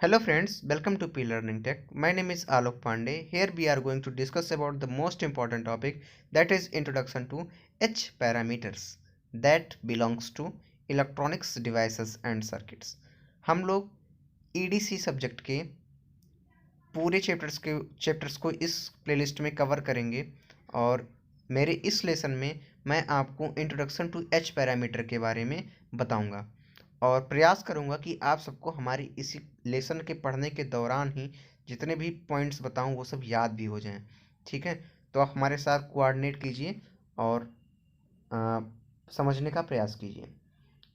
Hello friends, welcome to P Learning Tech. My name is Alok Pandey. Here we are going to discuss about the most important topic, that is introduction to H parameters that belongs to electronics devices and circuits. हम लोग EDC subject के पूरे chapters को इस playlist में cover करेंगे और मेरे इस लेसन में मैं आपको इंट्रोडक्शन टू एच पैरामीटर के बारे में बताऊंगा और प्रयास करूंगा कि आप सबको हमारी इसी लेसन के पढ़ने के दौरान ही जितने भी पॉइंट्स बताऊं वो सब याद भी हो जाएं। ठीक है, तो आप हमारे साथ कोऑर्डिनेट कीजिए और समझने का प्रयास कीजिए।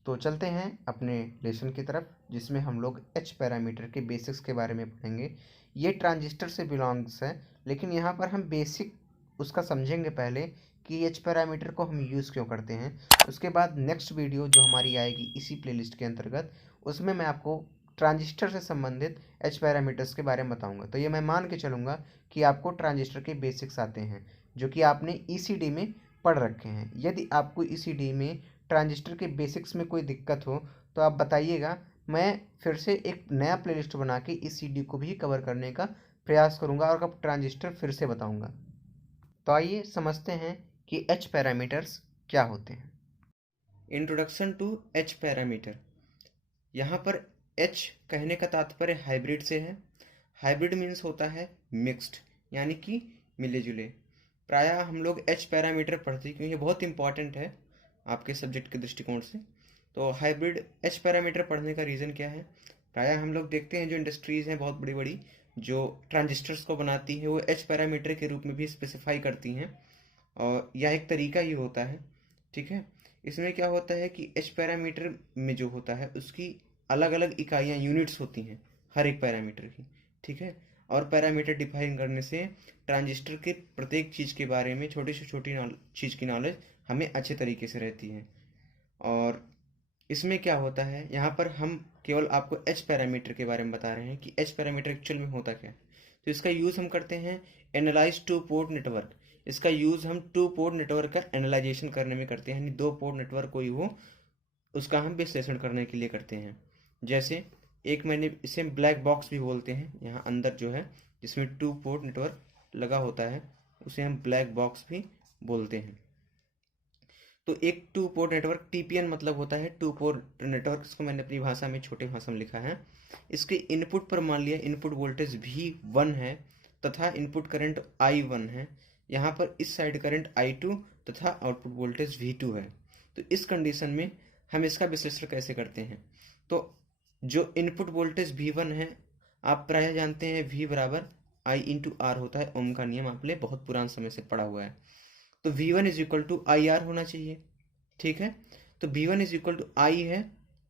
तो चलते हैं अपने लेसन की तरफ, जिसमें हम लोग एच पैरामीटर के बेसिक्स के बारे में पढ़ेंगे। ये ट्रांजिस्टर से बिलोंग्स है, लेकिन यहाँ पर हम बेसिक उसका समझेंगे पहले कि एच पैरामीटर को हम यूज़ क्यों करते हैं। उसके बाद नेक्स्ट वीडियो जो हमारी आएगी इसी प्लेलिस्ट के अंतर्गत, उसमें मैं आपको ट्रांजिस्टर से संबंधित एच पैरामीटर्स के बारे में बताऊंगा। तो ये मैं मान के चलूँगा कि आपको ट्रांजिस्टर के बेसिक्स आते हैं, जो कि आपने ईसीडी में पढ़ रखे हैं। यदि आपको ईसीडी में ट्रांजिस्टर के बेसिक्स में कोई दिक्कत हो तो आप बताइएगा, मैं फिर से एक नया प्लेलिस्ट बना के इस सीडी को भी कवर करने का प्रयास करूंगा और अब ट्रांजिस्टर फिर से बताऊंगा। तो आइए समझते हैं कि एच पैरामीटर्स क्या होते हैं। Introduction to H parameter. यहाँ पर एच कहने का तात्पर्य हाइब्रिड से है। हाइब्रिड मीन्स होता है मिक्स्ड, यानी कि मिले जुले। प्रायः हम लोग एच पैरामीटर पढ़ते हैं क्योंकि ये बहुत इंपॉर्टेंट है आपके सब्जेक्ट के दृष्टिकोण से। तो हाइब्रिड एच पैरामीटर पढ़ने का रीज़न क्या है? प्रायः हम लोग देखते हैं जो इंडस्ट्रीज़ हैं बहुत बड़ी बड़ी जो ट्रांजिस्टर्स को बनाती है वो एच पैरामीटर के रूप में भी स्पेसिफाई करती हैं, और यह एक तरीका ही होता है। ठीक है, इसमें क्या होता है कि एच पैरामीटर में जो होता है उसकी अलग अलग इकाइयाँ यूनिट्स होती हैं हर एक पैरामीटर की। ठीक है, और पैरामीटर डिफाइन करने से ट्रांजिस्टर के प्रत्येक चीज़ के बारे में छोटी से छोटी चीज़ की नॉलेज हमें अच्छे तरीके से रहती है। और इसमें क्या होता है, यहाँ पर हम केवल आपको एच पैरामीटर के बारे में बता रहे हैं कि एच पैरामीटर एक्चुअल में होता क्या है। तो इसका यूज़ हम करते हैं एनालाइज टू पोर्ट नेटवर्क। इसका यूज़ हम टू पोर्ट नेटवर्क का एनालाइजेशन करने में करते हैं, यानी दो पोर्ट नेटवर्क कोई हो उसका हम विश्लेषण करने के लिए करते हैं। जैसे एक मैंने इसे ब्लैक बॉक्स भी बोलते हैं, यहाँ अंदर जो है जिसमें टू पोर्ट नेटवर्क लगा होता है उसे हम ब्लैक बॉक्स भी बोलते हैं। तो एक टू पोर्ट नेटवर्क टीपीएन मतलब होता है टू पोर्ट नेटवर्क। इसको मैंने अपनी भाषा में छोटे भाषा में लिखा है। इसके इनपुट पर मान लिया इनपुट वोल्टेज V1 है तथा इनपुट करंट I1 है। यहाँ पर इस साइड करंट I2 तथा आउटपुट वोल्टेज V2 है। तो इस कंडीशन में हम इसका विश्लेषण कैसे करते हैं? तो जो इनपुट वोल्टेज V1 है, आप प्रायः जानते हैं V बराबर I इंटू आर होता है। ओम का नियम आपने बहुत पुराने समय से पढ़ा हुआ है। तो V1 is equal to I R होना चाहिए। ठीक है, तो V1 इज इक्वल टू आई है,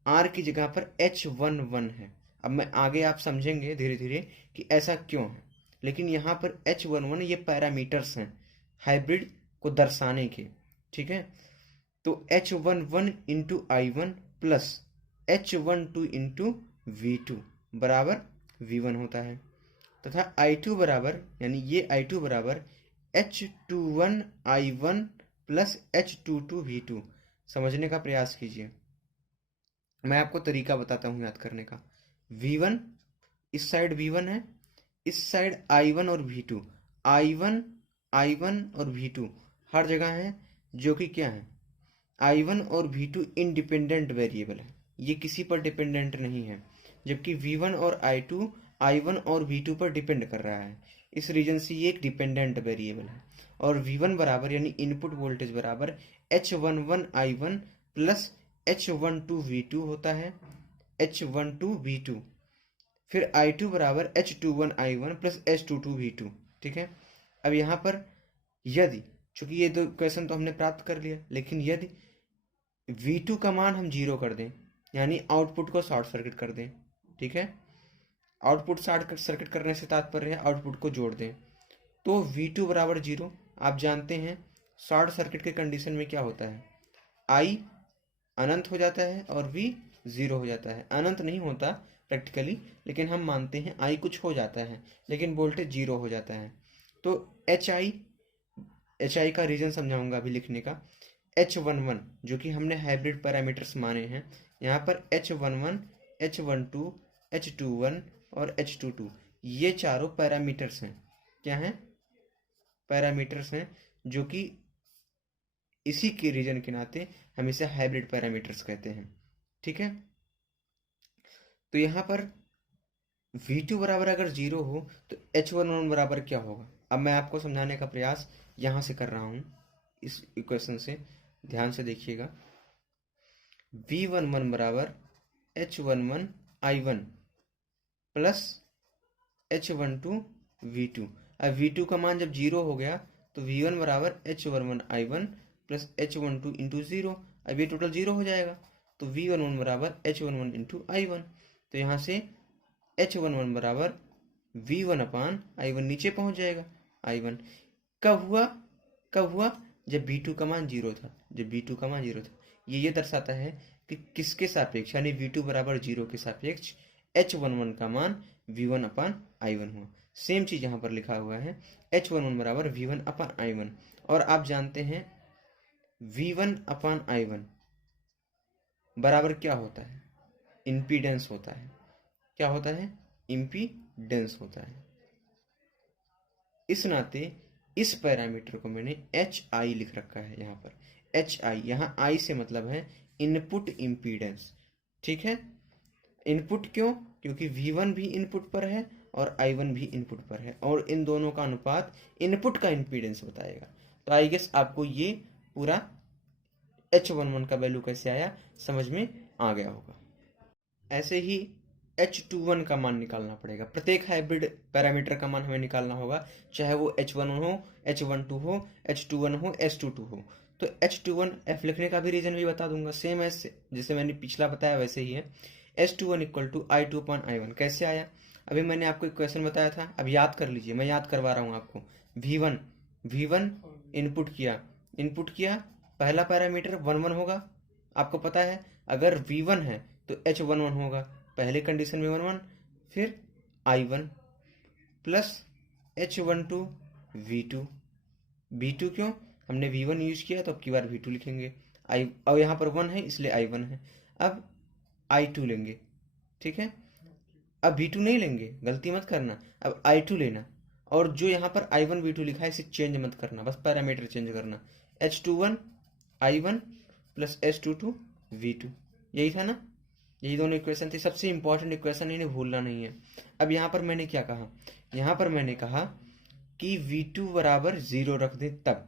आर की जगह पर H11 है। अब मैं आगे आप समझेंगे धीरे धीरे कि ऐसा क्यों है, लेकिन यहाँ पर H11 ये पैरामीटर्स हैं हाइब्रिड को दर्शाने के। ठीक है, तो H11 into I1 plus H12 into V2 बराबर V1 होता है, तथा I2 बराबर यानी ये I2 बराबर H21 I1 plus H22 V2। समझने का प्रयास कीजिए, मैं आपको तरीका बताता हूँ याद करने का। V1 इस साइड V1 है, इस साइड I1 और V2। I1 I1 और V2 हर जगह है, जो कि क्या है, I1 और V2 इंडिपेंडेंट वेरिएबल है, ये किसी पर डिपेंडेंट नहीं है। जबकि V1 और I2 I1 और V2 पर डिपेंड कर रहा है, इस रीजन से ये एक डिपेंडेंट वेरिएबल है। और V1 बराबर यानी इनपुट वोल्टेज बराबर H11 I1 plus H12 V2 होता है, H12 V2। फिर I2 बराबर H21 I1 plus H22 V2। ठीक है, अब यहाँ पर यदि, चूंकि ये दो क्वेश्चन तो हमने प्राप्त कर लिया, लेकिन यदि V2 का मान हम जीरो कर दें, यानी आउटपुट को शॉर्ट सर्किट कर दें। ठीक है, आउटपुट शॉर्ट सर्किट करने से तात्पर्य है आउटपुट को जोड़ दें, तो V2 बराबर जीरो। आप जानते हैं शॉर्ट सर्किट के कंडीशन में क्या होता है, I अनंत हो जाता है और V जीरो हो जाता है। अनंत नहीं होता प्रैक्टिकली, लेकिन हम मानते हैं I कुछ हो जाता है, लेकिन वोल्टेज जीरो हो जाता है। तो HI का रीजन समझाऊंगा अभी लिखने का। H11 जो कि हमने हाइब्रिड पैरामीटर्स माने हैं, यहाँ पर H11 H12 H21 और H22, ये चारों पैरामीटर्स हैं। क्या हैं? पैरामीटर्स हैं, जो कि इसी के रीजन के नाते हम इसे हाइब्रिड पैरामीटर्स कहते हैं। ठीक है, तो यहाँ पर V2 बराबर अगर 0 हो तो H11 बराबर क्या होगा? अब मैं आपको समझाने का प्रयास यहाँ से कर रहा हूँ, इस इक्वेशन से ध्यान से देखिएगा। V11 बराबर H11 I1 plus H12 V2। अब V2 का मान जब 0 हो गया तो V1 बराबर H11 I1 plus H12 into 0। अब ये टोटल 0 हो जाएगा, तो V11 बराबर H11 इंटू I1। तो यहाँ से H11 बराबर V1 अपान I1 नीचे पहुँच जाएगा। I1 कब हुआ? कब हुआ? जब V2 का मान 0 था। जब V2 का मान 0 था, ये दर्शाता है कि किसके सापेक्ष, यानी V2 बराबर 0 के सापेक्ष H11 का मान V1 अपान I1 हुआ। सेम चीज यहाँ पर लिखा हुआ है, H11 बराबर V1 अपान I1। और आप जानते हैं V1 अपान I1 बराबर क्या होता है? इम्पीडेंस होता है। क्या होता है? इम्पीडेंस होता है। इस नाते इस पैरामीटर को मैंने HI लिख रखा है यहाँ पर। HI, यहाँ I से मतलब है इनपुट इम्पीडेंस। ठीक है, इनपुट क्यों? क्योंकि V1 भी इनपुट पर है और I1 भी इनपुट पर है, और इन दोनों का अनुपात इनपुट का इम्पीडेंस बताएगा। तो आई गेस आपको ये पूरा H11 का वैल्यू कैसे आया समझ में आ गया होगा। ऐसे ही H21 का मान निकालना पड़ेगा। प्रत्येक हाइब्रिड पैरामीटर का मान हमें निकालना होगा, चाहे वो H11 हो, H12 हो, H21 हो, S22 हो। तो H21 F लिखने का भी रीजन भी बता दूंगा, सेम ऐसे जैसे मैंने पिछला बताया वैसे ही है। S21 equal to I2 upon I1 कैसे आया? अभी मैंने आपको एक क्वेश्चन बताया था, अब याद कर लीजिए, मैं याद करवा रहा हूँ आपको। V1 इनपुट किया, पहला पैरामीटर 1 होगा। आपको पता है अगर V1 है तो H11 होगा, पहले कंडीशन में 1 फिर I1 plus H12 V2। V2 क्यों? हमने V1 यूज किया तो अब की बार V2 लिखेंगे। और यहाँ पर 1 है इसलिए I1 है। अब I2 लेंगे। ठीक है, अब V2 नहीं लेंगे, गलती मत करना, अब I2 लेना। और जो यहाँ पर I1 V2 लिखा है इसे चेंज मत करना, बस पैरामीटर चेंज करना। H21 I1 plus H22 V2, यही था ना? यही दोनों इक्वेशन थी। सबसे इंपॉर्टेंट इक्वेशन, इन्हें भूलना नहीं है। अब यहाँ पर मैंने क्या कहा? यहाँ पर मैंने कहा कि V2 बराबर 0 रख दें तब।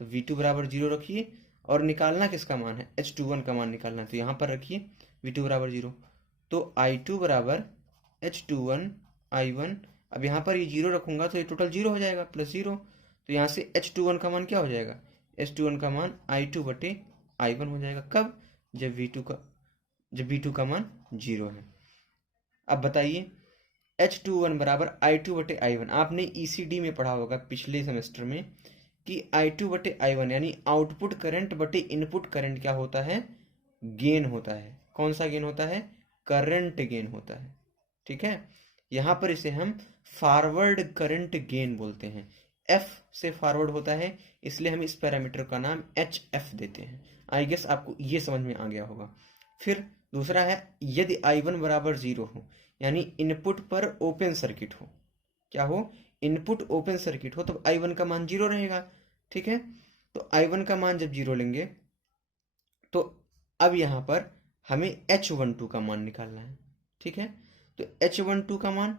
तो V2 बराबर 0 रखिए, और निकालना किसका मान है? H21 का मान निकालना है, तो यहाँ पर रखिए V2 बराबर 0। तो I2 बराबर H21 I1। अब यहाँ पर ये 0 रखूंगा तो ये टोटल 0 हो जाएगा, प्लस 0। तो यहाँ से H21 का मान क्या हो जाएगा? H21 का मान I2 बटे I1 हो जाएगा। कब? जब V2 का मान 0 है। अब बताइए H21 बराबर I2 बटे I1। आपने ECD में पढ़ा होगा पिछले सेमेस्टर में कि I2 बटे I1 यानी आउटपुट करंट बटे इनपुट करंट क्या होता है? गेन होता है। कौन सा गेन होता है? करंट गेन होता है। ठीक है, यहाँ पर इसे हम फॉरवर्ड करंट गेन बोलते हैं। F से फॉरवर्ड होता है, इसलिए हम इस पैरामीटर का नाम HF देते हैं। आई गेस आपको ये समझ में आ गया होगा। फिर दूसरा है, यदि I1 बराबर 0 हो, यानी इनपुट पर ओपन सर्किट हो। क्या हो? इनपुट ओपन सर्किट हो, तो I1 का मान 0 रहेगा। ठीक है, तो I1 का मान जब 0 लेंगे तो अब यहाँ पर हमें H12 का मान निकालना है। ठीक है, तो H12 का मान,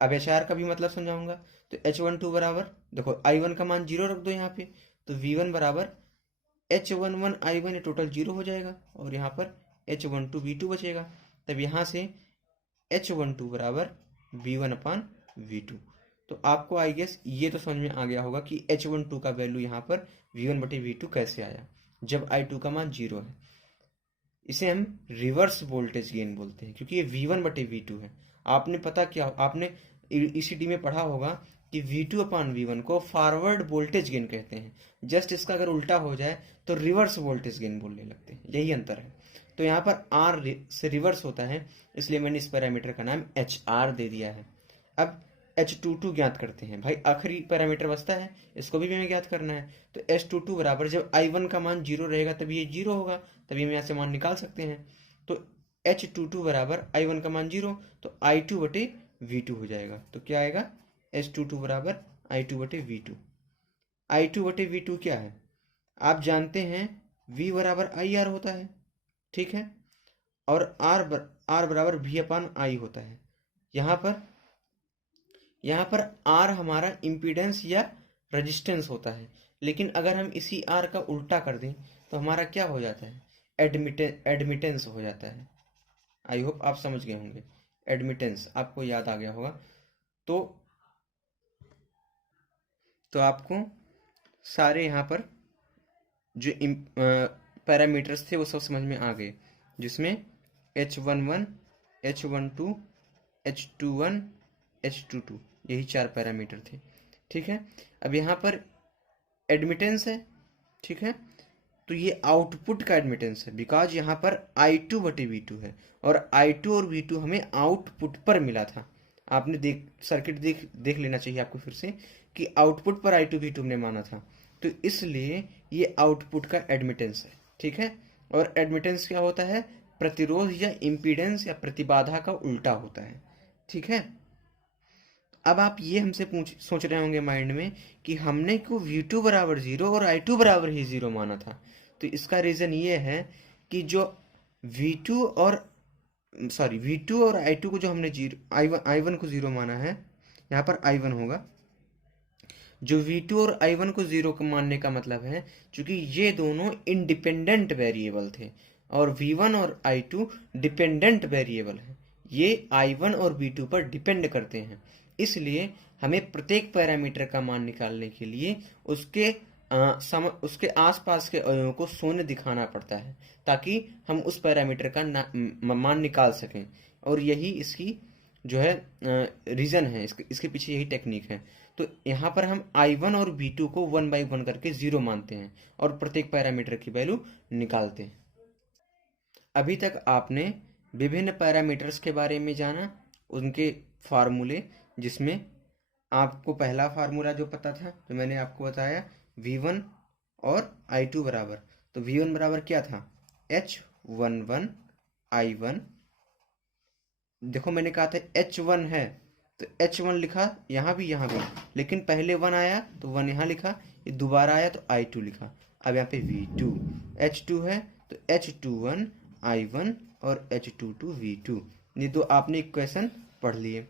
अब HR का भी मतलब समझाऊंगा। तो H12 बराबर, देखो I1 का मान 0 रख दो यहाँ पे, तो V1 बराबर H11 I1 ये टोटल 0 हो जाएगा, और यहाँ पर H12 V2 बचेगा। तब यहाँ से H12 बराबर V1 अपान V2। तो आपको आई गेस ये तो समझ में आ गया होगा कि H12 का वैल्यू यहाँ पर V1 बटे V2 कैसे आया, जब I2 का मान 0 है। इसे हम रिवर्स वोल्टेज गेन बोलते हैं, क्योंकि ये V1 बटे V2 है। आपने ECD में पढ़ा होगा कि V2 अपान V1 को फॉरवर्ड वोल्टेज गेन कहते हैं। जस्ट इसका अगर उल्टा हो जाए तो रिवर्स वोल्टेज गेन बोलने लगते हैं, यही अंतर है। तो यहाँ पर R से रिवर्स होता है, इसलिए मैंने इस पैरामीटर का नाम HR दे दिया है। अब H22 ज्ञात करते हैं। भाई आखिरी पैरामीटर बचता है, इसको भी हमें ज्ञात करना है। तो H22 बराबर, जब I1 का मान 0 रहेगा तभी ये 0 होगा, तभी हम यहाँ से मान निकाल सकते हैं। तो H22 बराबर I1 का मान 0, तो I2 बटे V2 हो जाएगा। तो क्या आएगा, H22 बराबर I2/V2। I2/V2 क्या है, आप जानते हैं V बराबर IR होता है, ठीक है, और R बराबर V/I होता है। यहाँ पर R हमारा इम्पीडेंस या रेजिस्टेंस होता है, लेकिन अगर हम इसी R का उल्टा कर दें तो हमारा क्या हो जाता है, एडमिटेंस हो जाता है। आई होप आप समझ गए होंगे, एडमिटेंस आपको याद आ गया होगा। तो आपको सारे यहाँ पर जो पैरामीटर्स थे वो सब समझ में आ गए, जिसमें H11, H12, H21, H22 यही 4 पैरामीटर थे, ठीक है। अब यहाँ पर एडमिटेंस है, ठीक है, तो ये आउटपुट का एडमिटेंस है, बिकॉज यहाँ पर I2/V2 है और I2 और V2 हमें आउटपुट पर मिला था। आपने सर्किट देख लेना चाहिए आपको फिर से कि आउटपुट पर I2/V2 हमने माना था, तो इसलिए ये आउटपुट का एडमिटेंस है, ठीक है। और एडमिटेंस क्या होता है, प्रतिरोध या इम्पीडेंस या प्रतिबाधा का उल्टा होता है, ठीक है। अब आप ये हमसे सोच रहे होंगे माइंड में कि हमने क्यों V2 बराबर 0 और I2 बराबर ही 0 माना था। तो इसका रीज़न ये है कि जो V2 और I2 को जो हमने I1 को 0 माना है, यहाँ पर I1 होगा। जो V2 और I1 को 0 मानने का मतलब है क्योंकि ये दोनों इंडिपेंडेंट वेरिएबल थे और V1 और I2 डिपेंडेंट वेरिएबल है। ये I1 और V2 पर डिपेंड करते हैं, इसलिए हमें प्रत्येक पैरामीटर का मान निकालने के लिए उसके आसपास के अवयवों को शून्य दिखाना पड़ता है ताकि हम उस पैरामीटर का मान निकाल सकें। और यही इसकी जो है रीज़न है, इसके पीछे यही टेक्निक है। तो यहाँ पर हम I1 और V2 को 1 by 1 करके 0 मानते हैं और प्रत्येक पैरामीटर की वैल्यू निकालते हैं। अभी तक आपने विभिन्न पैरामीटर्स के बारे में जाना, उनके फार्मूले, जिसमें आपको पहला फार्मूला जो पता था तो मैंने आपको बताया V1 और I2 बराबर। तो V1 बराबर क्या था, H11 I1। देखो मैंने कहा था H1 है तो H1 लिखा यहाँ भी, लेकिन पहले 1 आया तो 1 यहाँ लिखा, ये दोबारा आया तो I2 लिखा। अब यहाँ पे V2, H2 है तो H21 I1 और H22 V2। ये तो आपने इक्वेशन पढ़ लिए।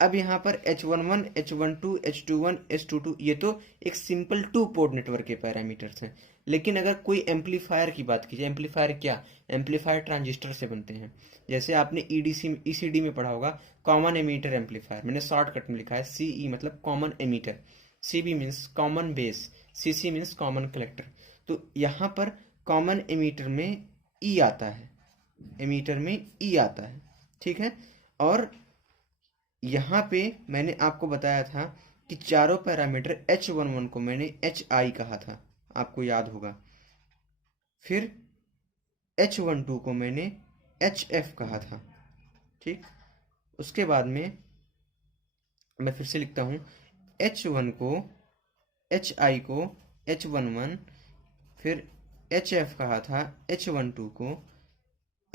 अब यहाँ पर H11, H12, H21, H22 ये तो एक सिंपल 2 पोर्ट नेटवर्क के पैरामीटर्स हैं। लेकिन अगर कोई एम्पलीफायर की बात कीजिए, एम्पलीफायर क्या, एम्पलीफायर ट्रांजिस्टर से बनते हैं। जैसे आपने ECD में पढ़ा होगा कॉमन एमीटर एम्पलीफायर, मैंने शॉर्टकट में लिखा है CE मतलब common ammeter, CB means common base, CC means common collector. तो यहाँ पर कॉमन एमीटर में E आता है, ठीक है। और यहाँ पे मैंने आपको बताया था कि चारों पैरामीटर H11 को मैंने HI कहा था, आपको याद होगा। फिर H12 को मैंने HF कहा था, ठीक। उसके बाद में मैं फिर से लिखता हूँ, H1 को HI को H11, फिर HF कहा था H12 को,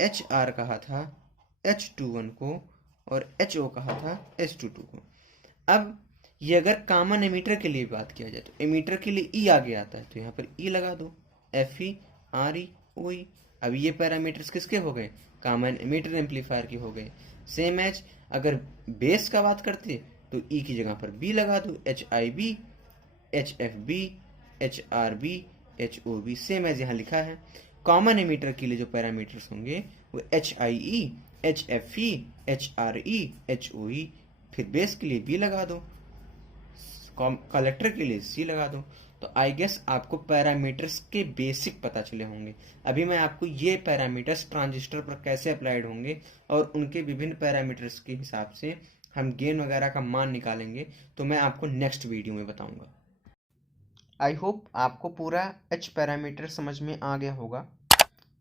HR कहा था H21 को और HO कहा था H22 को। अब ये अगर कॉमन एमीटर के लिए बात किया जाए तो एमीटर के लिए E आगे आता है तो यहाँ पर E लगा दो, FE RE OE। अब ये पैरामीटर्स किसके हो गए, कॉमन एमीटर एम्पलीफायर के हो गए। सेम एज अगर बेस का बात करते तो E की जगह पर B लगा दो, HIB HFB HRB HOB, same as यहाँ लिखा है। कॉमन एमीटर के लिए जो पैरामीटर्स होंगे वो HIE HFE HRE HOE, फिर बेस के लिए B लगा दो, कलेक्टर के लिए C लगा दो। तो आई गेस आपको पैरामीटर्स के बेसिक पता चले होंगे। अभी मैं आपको ये पैरामीटर्स ट्रांजिस्टर पर कैसे अप्लाइड होंगे और उनके विभिन्न पैरामीटर्स के हिसाब से हम गेन वगैरह का मान निकालेंगे तो मैं आपको नेक्स्ट वीडियो में बताऊंगा। आई होप आपको पूरा H पैरामीटर समझ में आ गया होगा।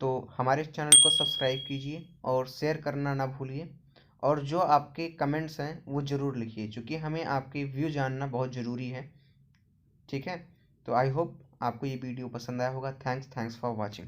तो हमारे चैनल को सब्सक्राइब कीजिए और शेयर करना ना भूलिए, और जो आपके कमेंट्स हैं वो ज़रूर लिखिए क्योंकि हमें आपके व्यू जानना बहुत ज़रूरी है, ठीक है। तो आई होप आपको ये वीडियो पसंद आया होगा। Thanks for watching.